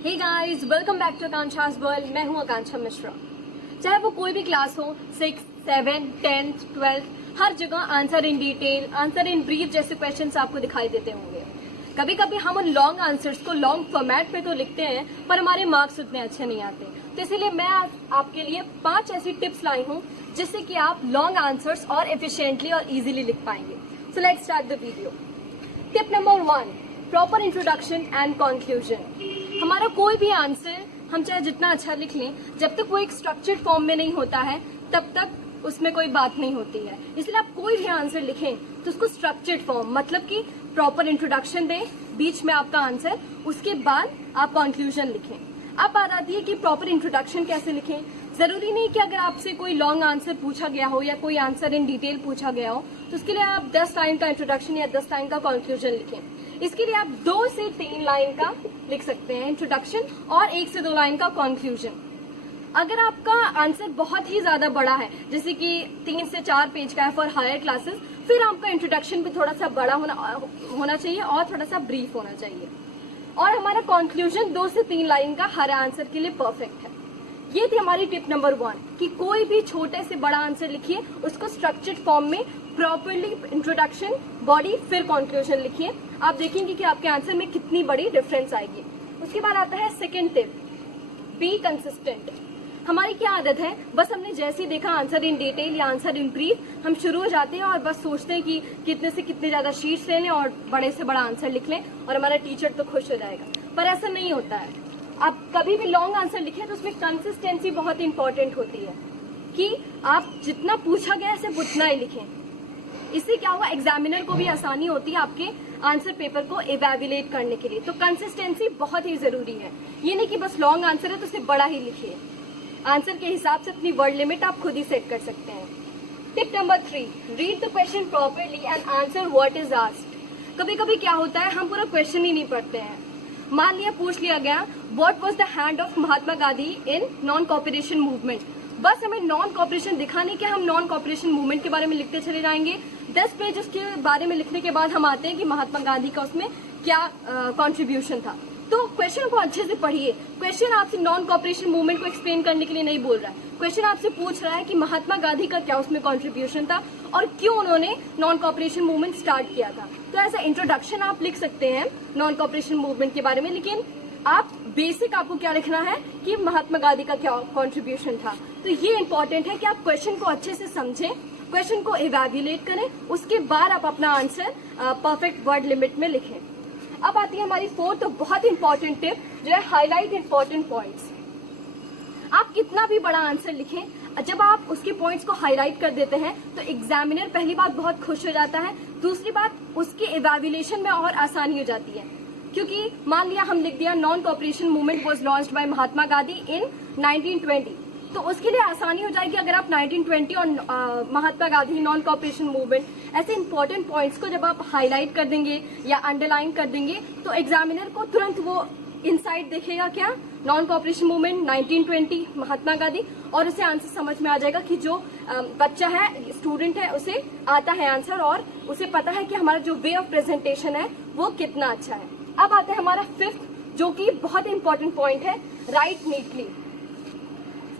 Hey guys, welcome back to Akanksha's world. मैं हूं आकांक्षा मिश्रा। चाहे वो कोई भी क्लास हो, 6, 7, 10, 12, हर जगह answer in detail, answer in brief जैसे क्वेश्चंस आपको दिखाई देते होंगे। कभी कभी हम उन लॉन्ग आंसर्स को लॉन्ग फॉर्मेट पे तो लिखते हैं, पर हमारे मार्क्स उतने अच्छे नहीं आते। तो इसीलिए मैं आज आपके लिए 5 ऐसी टिप्स लाई हूँ जिससे कि आप लॉन्ग आंसर्स और एफिशिएंटली और इजीली लिख पाएंगे। So let's start the video. Tip number 1, proper introduction and conclusion. हमारा कोई भी आंसर हम चाहे जितना अच्छा लिख लें, जब तक वो एक स्ट्रक्चर्ड फॉर्म में नहीं होता है तब तक उसमें कोई बात नहीं होती है। इसलिए आप कोई भी आंसर लिखें तो उसको स्ट्रक्चर्ड फॉर्म, मतलब कि प्रॉपर इंट्रोडक्शन दें, बीच में आपका आंसर, उसके बाद आप कंक्लूजन लिखें। अब बात आती है कि प्रॉपर इंट्रोडक्शन कैसे लिखें। जरूरी नहीं कि अगर आपसे कोई लॉन्ग आंसर पूछा गया हो या कोई आंसर इन डिटेल पूछा गया हो तो उसके लिए आप 10 लाइन का इंट्रोडक्शन या 10 लाइन का कंक्लूजन लिखें। इसके लिए आप 2 से 3 लाइन का लिख सकते हैं इंट्रोडक्शन और 1 से 2 लाइन का कंक्लूजन। अगर आपका आंसर बहुत ही ज्यादा बड़ा है, जैसे कि 3 से 4 पेज का है फॉर हायर क्लासेस, फिर आपका इंट्रोडक्शन भी थोड़ा सा बड़ा होना चाहिए और थोड़ा सा ब्रीफ होना चाहिए। और हमारा कंक्लूजन 2 से 3 लाइन का हर आंसर के लिए परफेक्ट है। ये थी हमारी टिप नंबर 1 कि कोई भी छोटे से बड़ा आंसर लिखिए, उसको स्ट्रक्चर्ड फॉर्म में प्रॉपरली इंट्रोडक्शन, बॉडी, फिर कंक्लूजन लिखिए। आप देखेंगे कि आपके आंसर में कितनी बड़ी डिफरेंस आएगी। उसके बाद आता है सेकंड टिप, बी कंसिस्टेंट। हमारी क्या आदत है, बस हमने जैसे ही देखा आंसर इन डिटेल या आंसर इन ब्रीफ, हम शुरू हो जाते हैं और बस सोचते हैं कि कितने से कितने ज्यादा शीट्स ले लें और बड़े से बड़ा आंसर लिख लें और हमारा टीचर तो खुश हो जाएगा। पर ऐसा नहीं होता है। आप कभी भी लॉन्ग आंसर लिखें तो उसमें कंसिस्टेंसी बहुत इंपॉर्टेंट होती है कि आप जितना पूछा गया है सिर्फ उतना ही लिखें। इससे क्या हुआ, एग्जामिनर को भी आसानी होती है आपके आंसर पेपर को इवैल्यूएट करने के लिए। तो कंसिस्टेंसी बहुत ही जरूरी है। ये नहीं कि बस लॉन्ग आंसर है तो उसे बड़ा ही लिखिए। आंसर के हिसाब से अपनी वर्ड लिमिट आप खुद ही सेट कर सकते हैं। Tip number 3, read the question properly and answer what is asked. कभी कभी क्या होता है, हम पूरा क्वेश्चन ही नहीं पढ़ते हैं। मान लिया पूछ लिया गया, what was the hand of Mahatma Gandhi in non cooperation movement. बस हमें नॉन कॉपरेशन दिखाने के हम नॉन कॉपरेशन मूवमेंट के बारे में लिखते चले जाएंगे। 10 पेज उसके बारे में लिखने के बाद हम आते हैं कि महात्मा गांधी का उसमें क्या कंट्रीब्यूशन था। तो क्वेश्चन को अच्छे से पढ़िए। क्वेश्चन आपसे नॉन कॉपरेशन मूवमेंट को एक्सप्लेन करने के लिए नहीं बोल रहा है। क्वेश्चन आपसे पूछ रहा है कि महात्मा गांधी का क्या उसमें कंट्रीब्यूशन था और क्यों उन्होंने नॉन कॉपरेशन मूवमेंट स्टार्ट किया था। तो ऐसा इंट्रोडक्शन आप लिख सकते हैं नॉन कॉपरेशन मूवमेंट के बारे में, लेकिन आप बेसिक आपको क्या लिखना है कि महात्मा गांधी का क्या कंट्रीब्यूशन था। तो ये इंपॉर्टेंट है कि आप क्वेश्चन को अच्छे से समझें, क्वेश्चन को इवैल्यूएट करें, उसके बाद आप अपना आंसर परफेक्ट वर्ड लिमिट में लिखें। अब आती है हमारी 4th, तो बहुत इंपॉर्टेंट टिप जो है हाईलाइट इंपॉर्टेंट पॉइंट्स। आप कितना भी बड़ा आंसर लिखें, जब आप उसके पॉइंट्स को हाईलाइट कर देते हैं तो एग्जामिनर पहली बात बहुत खुश हो जाता है, दूसरी बात उसके इवैल्यूएशन में और आसानी हो जाती है। क्योंकि मान लिया हम लिख दिया non cooperation movement was launched by Mahatma Gandhi in 1920, तो उसके लिए आसानी हो जाएगी अगर आप 1920 और Mahatma Gandhi non cooperation movement ऐसे इंपॉर्टेंट पॉइंट्स को जब आप हाईलाइट कर देंगे या अंडरलाइन कर देंगे तो एग्जामिनर को तुरंत वो इनसाइट देखेगा, क्या non cooperation movement 1920 Mahatma Gandhi, और उसे आंसर समझ में आ जाएगा कि जो बच्चा है, स्टूडेंट है, उसे आता है आंसर और उसे पता है कि हमारा जो वे ऑफ प्रेजेंटेशन है वो कितना अच्छा है। अब आता है हमारा 5th, जो कि बहुत इंपॉर्टेंट पॉइंट है, राइट नीटली।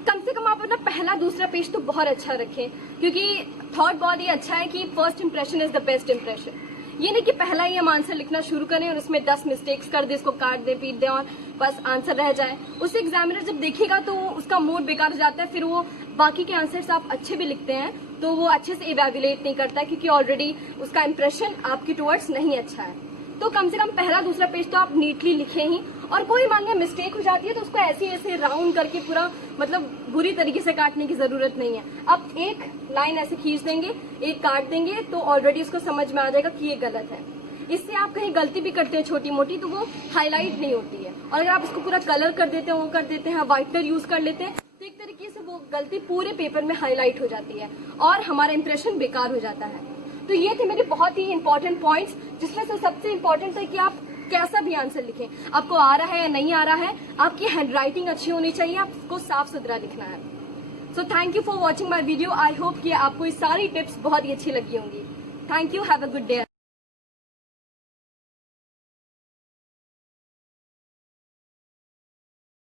कम से कम आप अपना पहला दूसरा पेज तो बहुत अच्छा रखें, क्योंकि थॉट बहुत ही अच्छा है कि first impression is the best impression. ये नहीं कि पहला ही हम आंसर लिखना शुरू करें और उसमें 10 मिस्टेक्स कर दे, इसको काट दे, पीट दे और बस आंसर रह जाए। उससे एग्जामिनर जब देखेगा तो उसका मूड बेकार हो जाता है, फिर वो बाकी के आंसर्स आप अच्छे भी लिखते हैं तो वो अच्छे से इवैल्यूएट नहीं करता है, क्योंकि ऑलरेडी उसका इंप्रेशन आपकी टुवर्ड्स नहीं अच्छा है। तो कम से कम पहला दूसरा पेज तो आप नीटली लिखें ही, और कोई मान लिया मिस्टेक हो जाती है तो उसको ऐसे राउंड करके पूरा मतलब बुरी तरीके से काटने की जरूरत नहीं है। आप एक लाइन ऐसे खींच देंगे, एक काट देंगे तो ऑलरेडी उसको समझ में आ जाएगा कि ये गलत है। इससे आप कहीं गलती भी करते हैं छोटी मोटी तो वो हाईलाइट नहीं होती है, और अगर आप उसको पूरा कलर कर देते हैं, वो कर देते हैं, व्हाइटनर यूज कर लेते हैं, तो एक तरीके से वो गलती पूरे पेपर में हाईलाइट हो जाती है और हमारा इंप्रेशन बेकार हो जाता है। तो ये थे मेरे बहुत ही इंपॉर्टेंट पॉइंट्स, जिसमें से सबसे इंपॉर्टेंट है कि आप कैसा भी आंसर लिखें, आपको आ रहा है या नहीं आ रहा है, आपकी हैंडराइटिंग अच्छी होनी चाहिए, आपको साफ सुथरा लिखना है। So thank you for watching my video. I hope कि आपको ये सारी टिप्स बहुत ही अच्छी लगी होंगी। Thank you, have a good day.